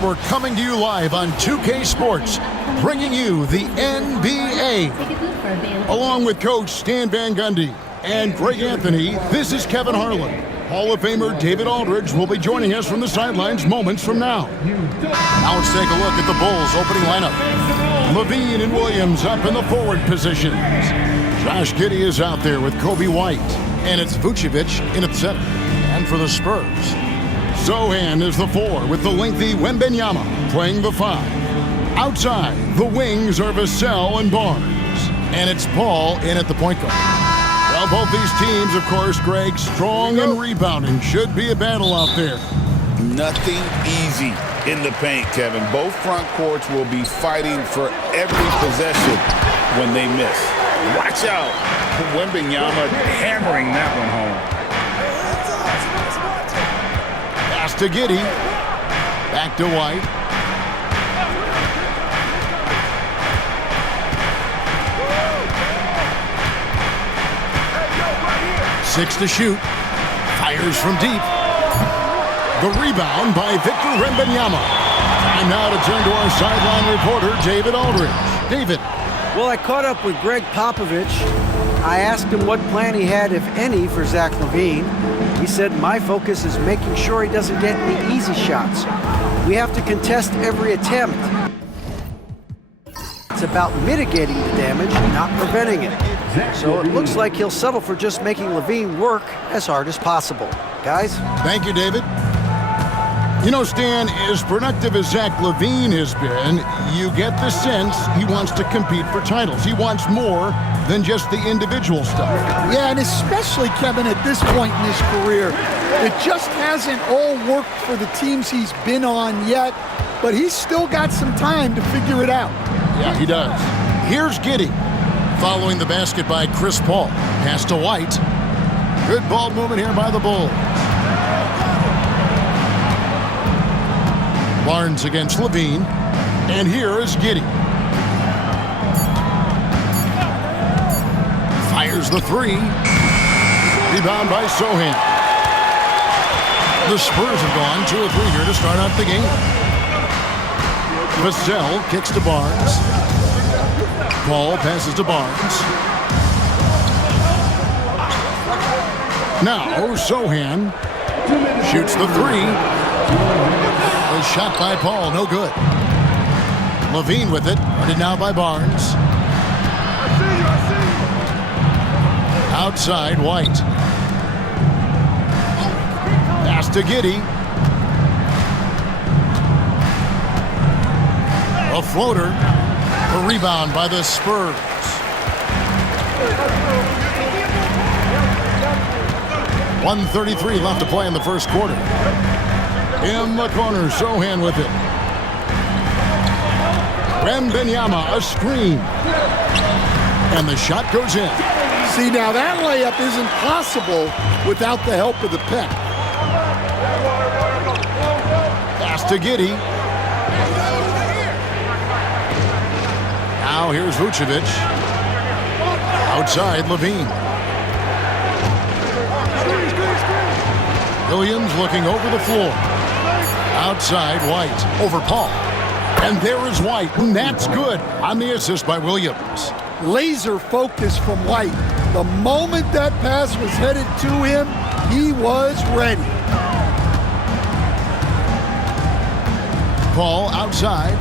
We're coming to you live on 2K Sports, bringing you the NBA. Along with Coach Stan Van Gundy and Greg Anthony, this is Kevin Harlan. Hall of Famer David Aldridge will be joining us from the sidelines moments from now. Now let's take a look at the Bulls' opening lineup. Levine and Williams up in the forward positions. Josh Giddey is out there with Kobe White. And it's Vucevic in at center. And for the Spurs, Sohan is the 4 with the lengthy Wembanyama playing the 5. Outside, the wings are Vassell and Barnes. And it's Paul in at the point guard. Well, both these teams, of course, Greg, strong and rebounding. Should be a battle out there. Nothing easy in the paint, Kevin. Both front courts will be fighting for every possession when they miss. Watch out. Wembanyama hammering that one home. Pass to Giddey. Back to White. Six to shoot. Fires from deep. The rebound by Victor Wembanyama. And now to turn to our sideline reporter, David Aldridge. David. Well, I caught up with Greg Popovich. I asked him what plan he had, if any, for Zach LaVine. He said, my focus is making sure he doesn't get any easy shots. We have to contest every attempt. It's about mitigating the damage, not preventing it. So it looks like he'll settle for just making LaVine work as hard as possible. Guys? Thank you, David. You know, Stan, as productive as Zach LaVine has been, you get the sense he wants to compete for titles. He wants more than just the individual stuff. Yeah, and especially, Kevin, at this point in his career, it just hasn't all worked for the teams he's been on yet, but he's still got some time to figure it out. Yeah, he does. Here's Giddey, following the basket by Chris Paul. Pass to White. Good ball movement here by the Bulls. Barnes against Levine. And here is Giddey. Fires the 3. Rebound by Sohan. The Spurs have gone 2 of 3 here to start out the game. Vassell kicks to Barnes. Paul passes to Barnes. Now Sohan shoots the 3. A shot by Paul, no good. Levine with it, guarded now by Barnes. Outside, White. Pass to Giddey. A floater. A rebound by the Spurs. .133 left to play in the first quarter. In the corner, Sohan with it. Wembanyama, a screen. And the shot goes in. See, now that layup isn't possible without the help of the pick. Pass to Giddey. Now here's Vucevic. Outside, Levine. Williams looking over the floor. Outside, White. Over Paul. And there is White, and that's good on the assist by Williams. Laser focus from White. The moment that pass was headed to him, he was ready. Paul outside.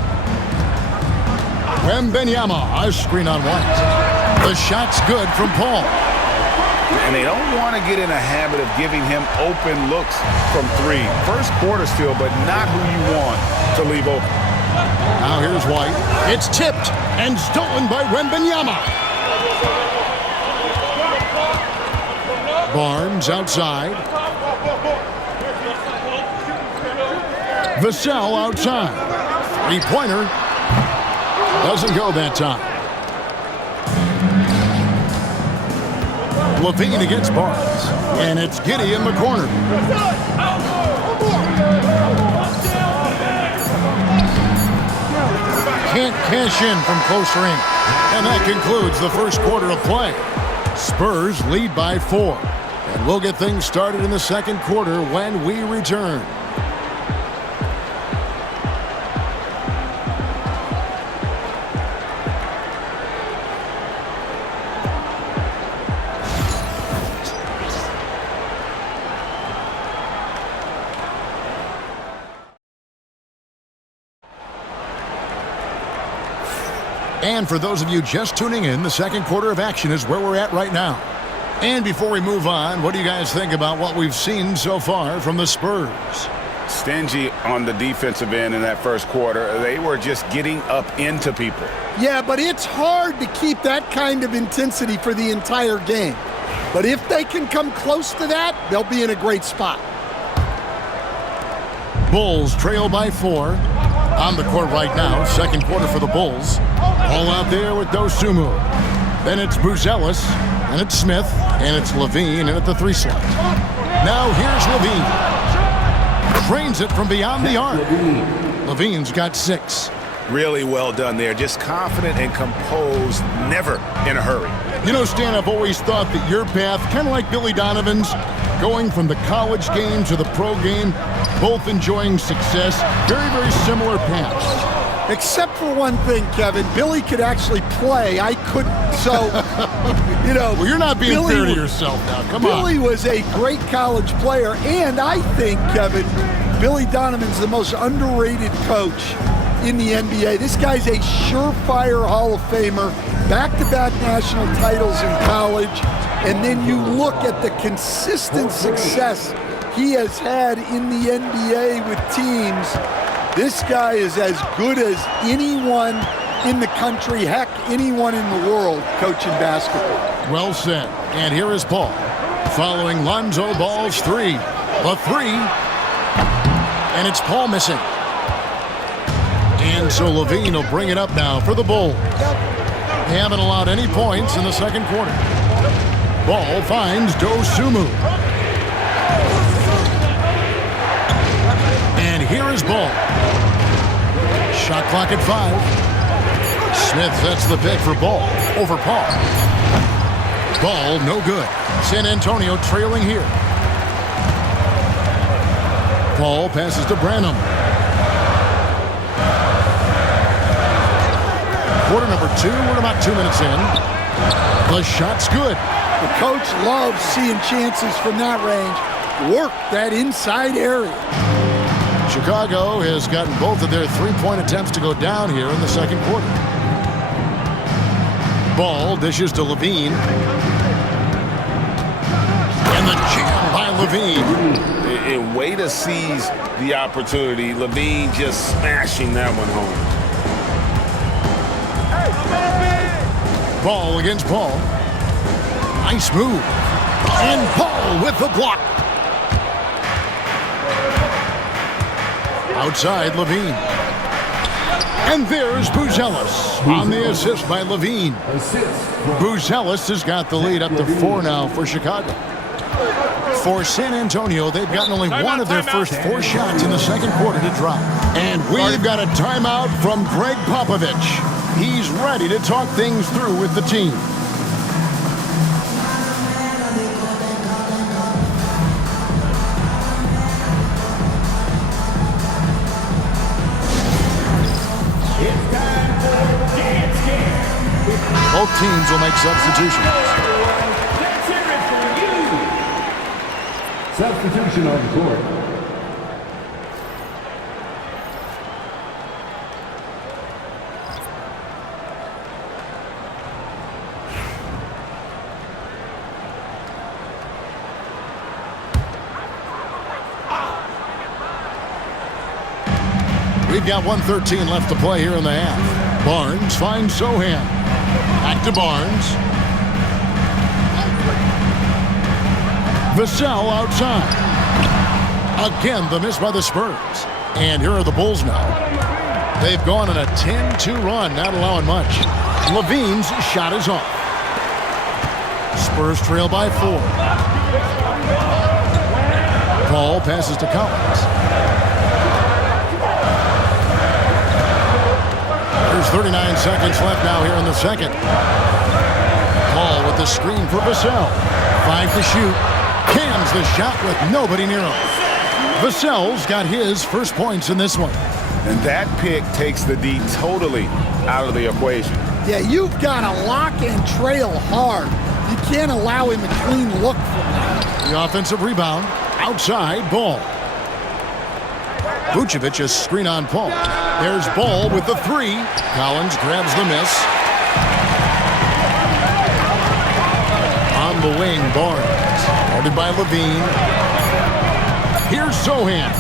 Wembanyama, a screen on White. The shot's good from Paul. And they don't want to get in a habit of giving him open looks from 3. First quarter still, but not who you want to leave open. Now here's White. It's tipped and stolen by Wembanyama. Barnes outside. Vassell outside. 3-pointer. Doesn't go that time. Levine against Barnes. And it's Giddey in the corner. Can't cash in from close range. And that concludes the first quarter of play. Spurs lead by 4. And we'll get things started in the second quarter when we return. And for those of you just tuning in, the second quarter of action is where we're at right now. And before we move on, what do you guys think about what we've seen so far from the Spurs? Stingy on the defensive end in that first quarter. They were just getting up into people. Yeah, but it's hard to keep that kind of intensity for the entire game. But if they can come close to that, they'll be in a great spot. Bulls trail by 4. On the court right now, second quarter for the Bulls. All out there with Dosunmu. Then it's Buzelis, and it's Smith, and it's Levine, and at the 3 slot. Now here's Levine. Trains it from beyond the arc. Levine's got 6. Really well done there. Just confident and composed, never in a hurry. You know, Stan, I've always thought that your path, kind of like Billy Donovan's, going from the college game to the pro game, both enjoying success, very, very similar paths. Except for one thing, Kevin. Billy could actually play. I couldn't. So, you know. Well, you're not being fair to yourself now. Come on. Billy was a great college player. And I think, Kevin, Billy Donovan's the most underrated coach in the NBA. This guy's a surefire Hall of Famer. Back-to-back national titles in college. And then you look at the consistent success he has had in the NBA with teams. This guy is as good as anyone in the country, heck, anyone in the world coaching basketball. Well said. And here is Paul. Following Lonzo Ball's 3. The 3. And it's Paul missing. And so Levine will bring it up now for the Bulls. They haven't allowed any points in the second quarter. Ball finds Dosunmu. And here is Ball. Shot clock at 5. Smith sets the pick for Ball over Paul. Ball no good. San Antonio trailing here. Paul passes to Branham. Quarter number 2. We're about 2 minutes in. The shot's good. The coach loves seeing chances from that range. Work that inside area. Chicago has gotten both of their 3-point attempts to go down here in the second quarter. Ball dishes to Levine. And the jam by Levine. A way to seize the opportunity. Levine just smashing that one home. Ball against Paul. Nice move. And Paul with the block. Outside Levine. And there's Buzelis on the assist by Levine. Buzelis has got the lead up to 4 now for Chicago. For San Antonio, they've gotten only one of their first 4 shots in the second quarter to drop. And we've got a timeout from Greg Popovich. He's ready to talk things through with the team. Both teams will make substitutions. Let's hear it for you. Substitution on the court. We've got 1:13 left to play here in the half. Barnes finds Sohan. Back to Barnes. Vassell outside. Again, the miss by the Spurs. And here are the Bulls now. They've gone on a 10-2 run, not allowing much. Levine's shot is off. Spurs trail by 4. Paul passes to Collins. There's 39 seconds left now here in the second. Paul with the screen for Vassell. 5 to shoot. Cans the shot with nobody near him. Vassell's got his first points in this one. And that pick takes the D totally out of the equation. Yeah, you've got to lock and trail hard. You can't allow him a clean look from that. The offensive rebound. Outside, Ball. Vucevic, a screen on Paul. There's Ball with the three. Collins grabs the miss. On the wing, Barnes. Guarded by Levine. Here's Sohan.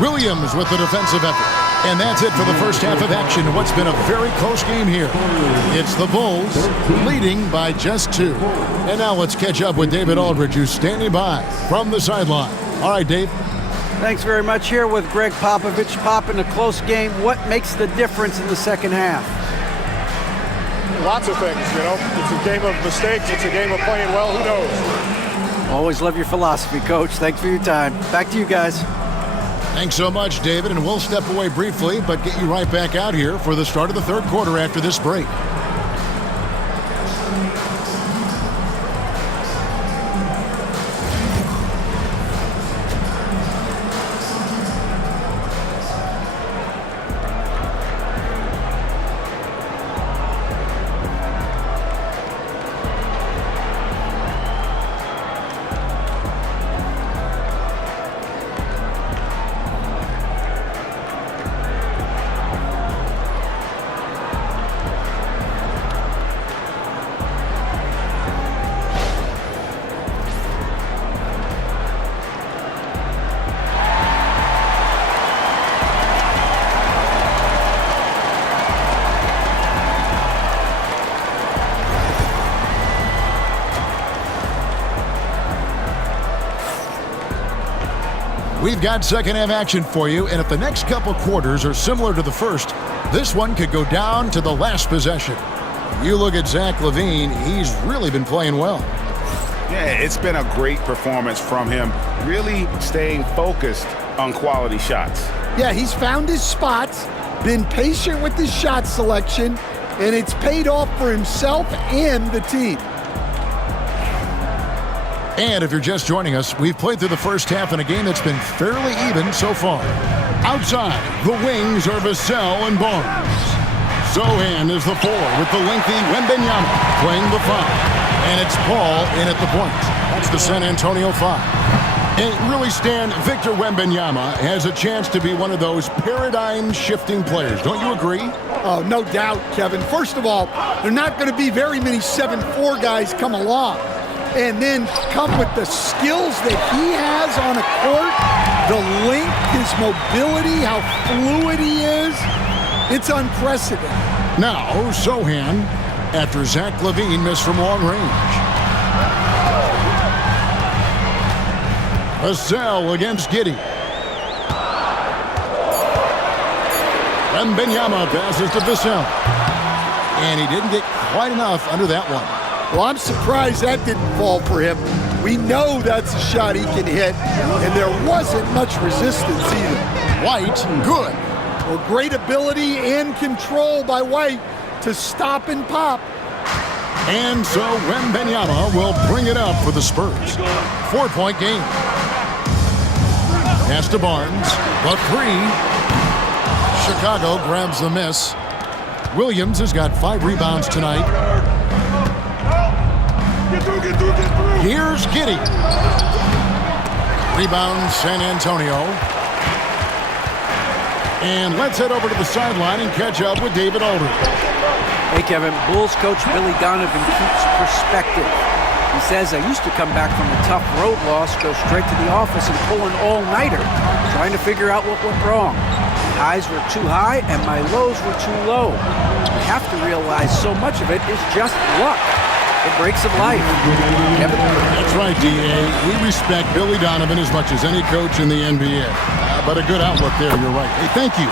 Williams with the defensive effort. And that's it for the first half of action. What's been a very close game here. It's the Bulls leading by just 2. And now let's catch up with David Aldridge, who's standing by from the sideline. All right, Dave. Thanks very much. Here with Greg Popovich. Pop, in a close game, what makes the difference in the second half? Lots of things, you know. It's a game of mistakes. It's a game of playing well. Who knows? Always love your philosophy, Coach. Thanks for your time. Back to you guys. Thanks so much, David, and we'll step away briefly, but get you right back out here for the start of the third quarter after this break. We've got second half action for you, and if the next couple quarters are similar to the first, this one could go down to the last possession. You look at Zach LaVine, he's really been playing well. Yeah, it's been a great performance from him, really staying focused on quality shots. Yeah, he's found his spots, been patient with his shot selection, and it's paid off for himself and the team. And if you're just joining us, we've played through the first half in a game that's been fairly even so far. Outside, the wings are Vassell and Barnes. Sohan is the 4 with the lengthy Wembanyama playing the 5. And it's Paul in at the point. That's the San Antonio 5. And really, Stan, Victor Wembanyama has a chance to be one of those paradigm-shifting players. Don't you agree? Oh, no doubt, Kevin. First of all, there are not going to be very many 7'4" guys come along. And then come with the skills that he has on a court, the length, his mobility, how fluid he is. It's unprecedented. Now, Sohan, after Zach LaVine missed from long range. Vassell against Giddey. Wembanyama passes to Vassell. And he didn't get quite enough under that one. Well, I'm surprised that didn't fall for him. We know that's a shot he can hit, and there wasn't much resistance either. White, good. Well, great ability and control by White to stop and pop. And so Wembanyama will bring it up for the Spurs. 4-point game. Pass to Barnes. The 3. Chicago grabs the miss. Williams has got 5 rebounds tonight. Here's Giddey. Rebound San Antonio. And let's head over to the sideline and catch up with David Aldridge. Hey, Kevin. Bulls coach Billy Donovan keeps perspective. He says, I used to come back from a tough road loss, go straight to the office and pull an all-nighter, trying to figure out what went wrong. My highs were too high and my lows were too low. You have to realize so much of it is just luck. The breaks of life. Kevin? That's right, D.A. We respect Billy Donovan as much as any coach in the NBA. But a good outlook there, you're right. Hey, thank you.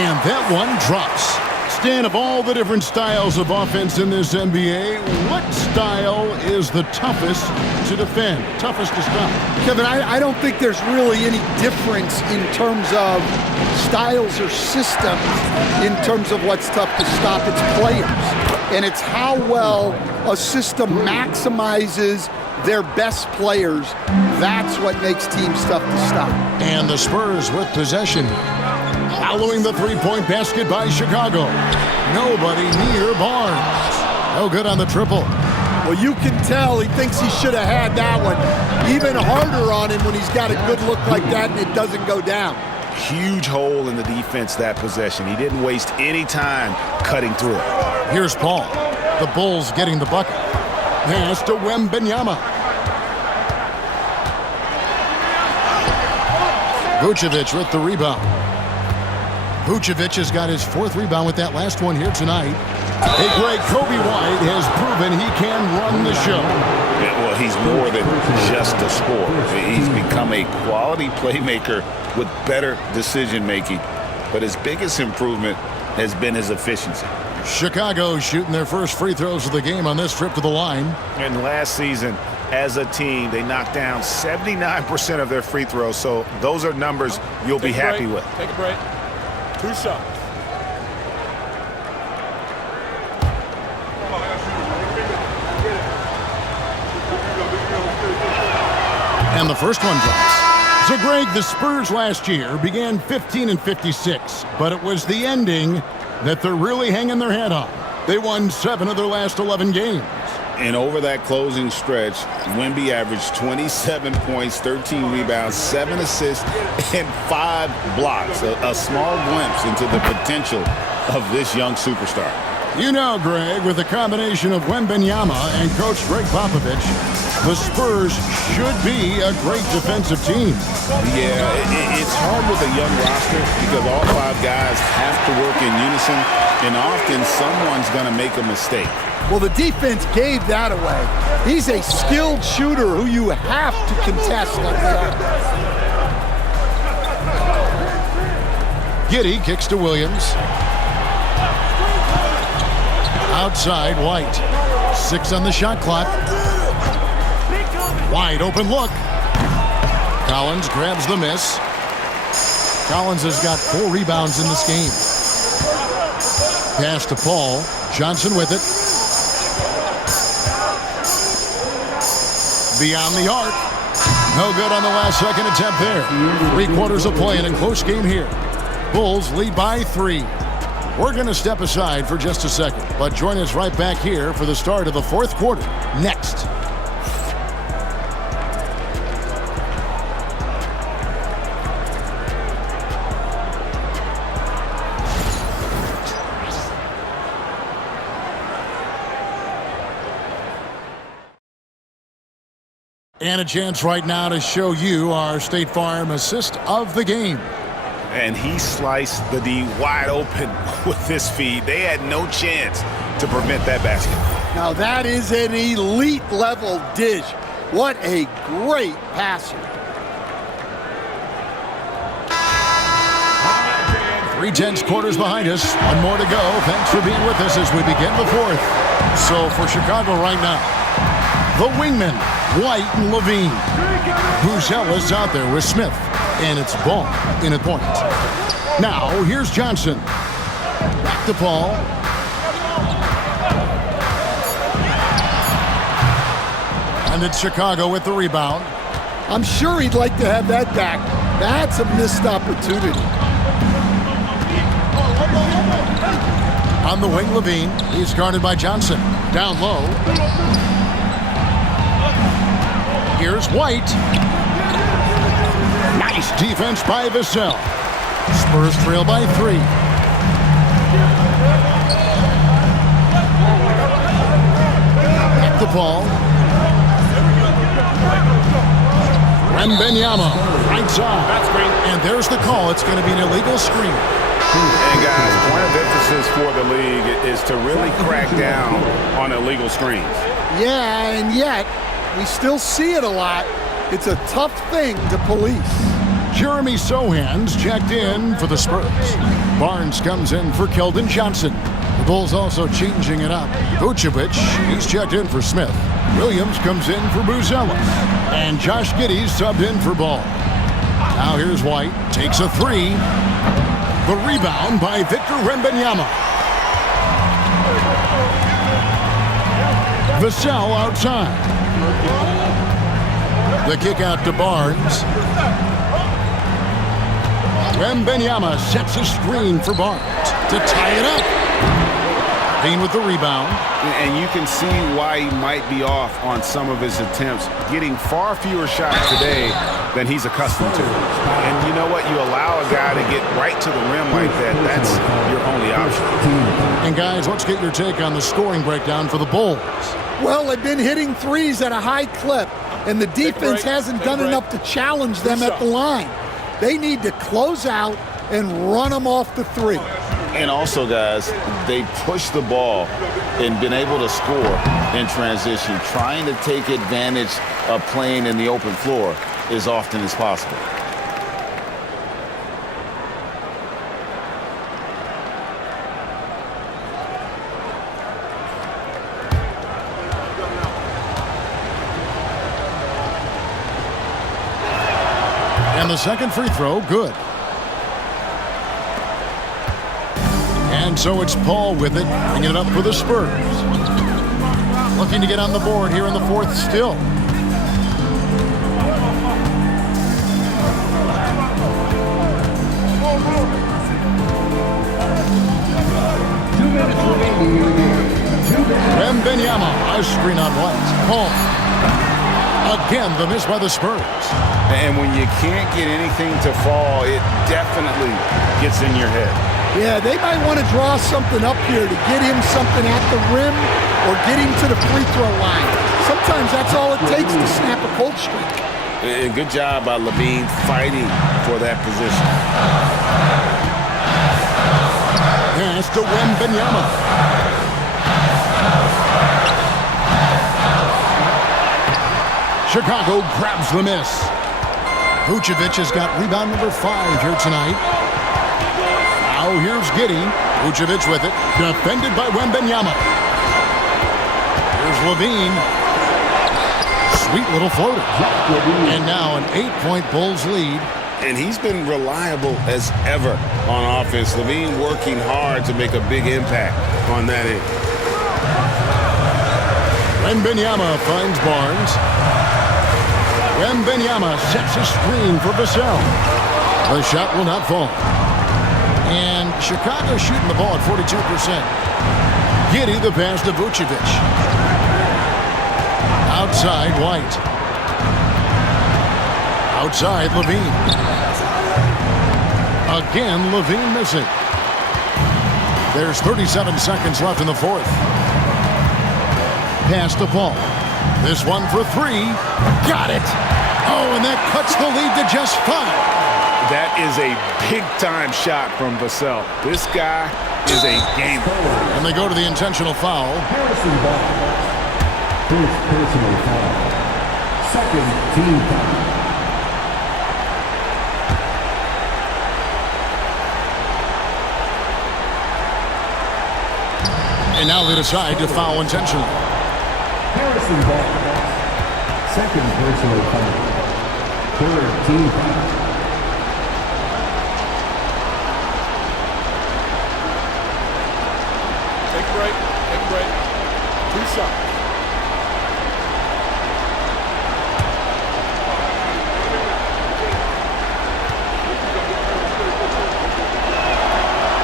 And that one drops. Stan, of all the different styles of offense in this NBA, what style is the toughest to defend, toughest to stop? Kevin, I don't think there's really any difference in terms of styles or systems in terms of what's tough to stop. It's players. And it's how well a system maximizes their best players. That's what makes teams tough to stop. And the Spurs with possession. Following the three-point basket by Chicago. Nobody near Barnes. No good on the triple. Well, you can tell he thinks he should have had that one. Even harder on him when he's got a good look like that and it doesn't go down. huge hole in the defense that possession. He didn't waste any time cutting through it. Here's Paul. The Bulls getting the bucket. Pass to Wembanyama. Vucevic with the rebound. Vucevic has got his 4th rebound with that last one here tonight. Hey, Greg, Kobe White has proven he can run the show. Yeah, well, he's more than just a scorer. He's become a quality playmaker with better decision-making. But his biggest improvement has been his efficiency. Chicago shooting their first free throws of the game on this trip to the line. And last season, as a team, they knocked down 79% of their free throws. So those are numbers you'll be happy with. Take a break. 2 shots. And the first one drops. So, Greg, the Spurs last year began 15-56, but it was the ending that they're really hanging their head on. They won 7 of their last 11 games. And over that closing stretch, Wemby averaged 27 points, 13 rebounds, 7 assists, and 5 blocks. A small glimpse into the potential of this young superstar. You know, Greg, with the combination of Wembanyama and Coach Greg Popovich, the Spurs should be a great defensive team. Yeah, it's hard with a young roster because all 5 guys have to work in unison, and often someone's going to make a mistake. Well, the defense gave that away. He's a skilled shooter who you have to contest like that. Giddey kicks to Williams. Outside, White. 6 on the shot clock. Wide open look. Collins grabs the miss. Collins has got 4 rebounds in this game. Pass to Paul. Johnson with it. Beyond the arc. No good on the last second attempt there. 3 quarters of play and a close game here. Bulls lead by 3. We're going to step aside for just a second, but join us right back here for the start of the 4th quarter next. And a chance right now to show you our State Farm assist of the game. And he sliced the D wide open with this feed. They had no chance to prevent that basket. Now that is an elite level dish. What a great passer. 3 quarters behind us. 1 more to go. Thanks for being with us as we begin the 4th. So for Chicago right now, the wingmen, White and Levine. Buzelis out there with Smith. And it's Ball in a point. Now, here's Johnson. Back to Paul. And it's Chicago with the rebound. I'm sure he'd like to have that back. That's a missed opportunity. On the wing, Levine. He's guarded by Johnson. Down low. Here's White. Nice defense by Vassell. Spurs trail by 3. Back to Paul. Wembanyama, right side. That's great. And there's the call. It's going to be an illegal screen. And guys, point of emphasis for the league is to really crack down on illegal screens. Yeah, and yet we still see it a lot. It's a tough thing to police. Jeremy Sohan's checked in for the Spurs. Barnes comes in for Keldon Johnson. The Bulls also changing it up. Vucevic, he's checked in for Smith. Williams comes in for Buzelis. And Josh Giddey's subbed in for Ball. Now here's White. Takes a 3. The rebound by Victor Wembanyama. Vassell outside. The kick out to Barnes. Wembanyama sets a screen for Barnes to tie it up. Levine with the rebound. And you can see why he might be off on some of his attempts, getting far fewer shots today than he's accustomed to. And you know what? You allow a guy to get right to the rim like that, that's your only option. And guys, let's get your take on the scoring breakdown for the Bulls. Well, they've been hitting threes at a high clip, and the defense hasn't done enough to challenge them at the line. They need to close out and run them off the three. And also, guys, they push the ball and been able to score in transition, trying to take advantage of playing in the open floor as often as possible. And the second free throw, good. And so it's Paul with it, bringing it up for the Spurs. Looking to get on the board here in the fourth still. Wembanyama, a screen on White. Paul. Again, the miss by the Spurs. And when you can't get anything to fall, it definitely gets in your head. Yeah, they might want to draw something up here to get him something at the rim or get him to the free throw line. Sometimes that's all it takes to snap a cold streak. And good job by Levine fighting for that position. Pass to Wembanyama. Chicago grabs the miss. Vucevic has got rebound number 5 here tonight. Now here's Giddey. Vucevic with it. Defended by Wembanyama. Here's Levine. Sweet little floater. And now an 8-point Bulls lead. And he's been reliable as ever on offense. Levine working hard to make a big impact on that end. Wembanyama finds Barnes. Wembanyama sets a screen for Vassell. The shot will not fall. And Chicago shooting the ball at 42%. Giddey the pass to Vucevic. Outside White. Outside Levine. Again Levine missing. There's 37 seconds left in the fourth. Pass to Paul. This one for 3. Got it. Oh, and that cuts the lead to just 5. That is a big-time shot from Vassell. This guy is a gamer. And they go to the intentional foul. Harrison Ball. First personal foul. Second team foul. And now they decide to foul intentionally. Harrison Ball. Second personal foul. Third team foul. Take a break. 2 shots.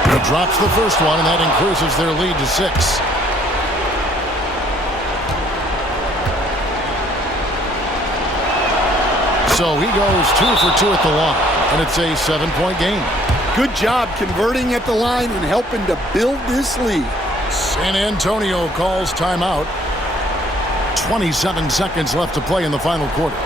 He drops the first one, and that increases their lead to 6. So he goes 2 for 2 at the line, and it's a 7-point game. Good job converting at the line and helping to build this lead. San Antonio calls timeout. 27 seconds left to play in the final quarter.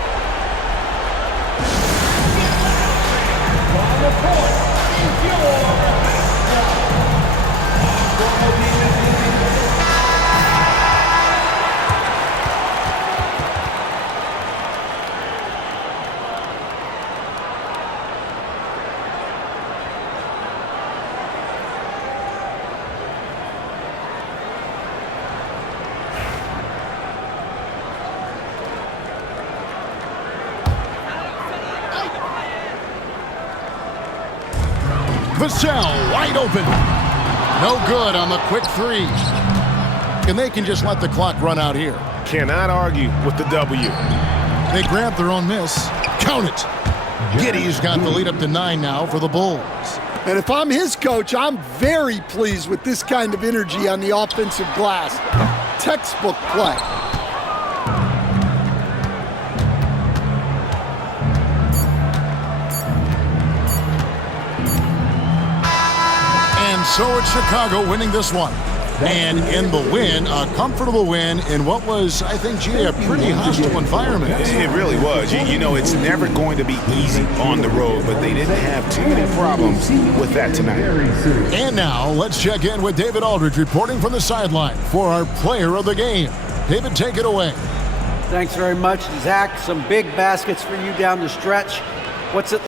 Vassell wide open. No good on the quick 3. And they can just let the clock run out here. Cannot argue with the W. They grab their own miss. Count it. Giddey's got the lead up to 9 now for the Bulls. And if I'm his coach, I'm very pleased with this kind of energy on the offensive glass. Textbook play. And so it's Chicago winning this one. And in the win, a comfortable win in what was, I think, G, a pretty hostile environment. It really was. You know, it's never going to be easy on the road, but they didn't have too many problems with that tonight. And now, let's check in with David Aldridge reporting from the sideline for our player of the game. David, take it away. Thanks very much, Zach. Some big baskets for you down the stretch. What's it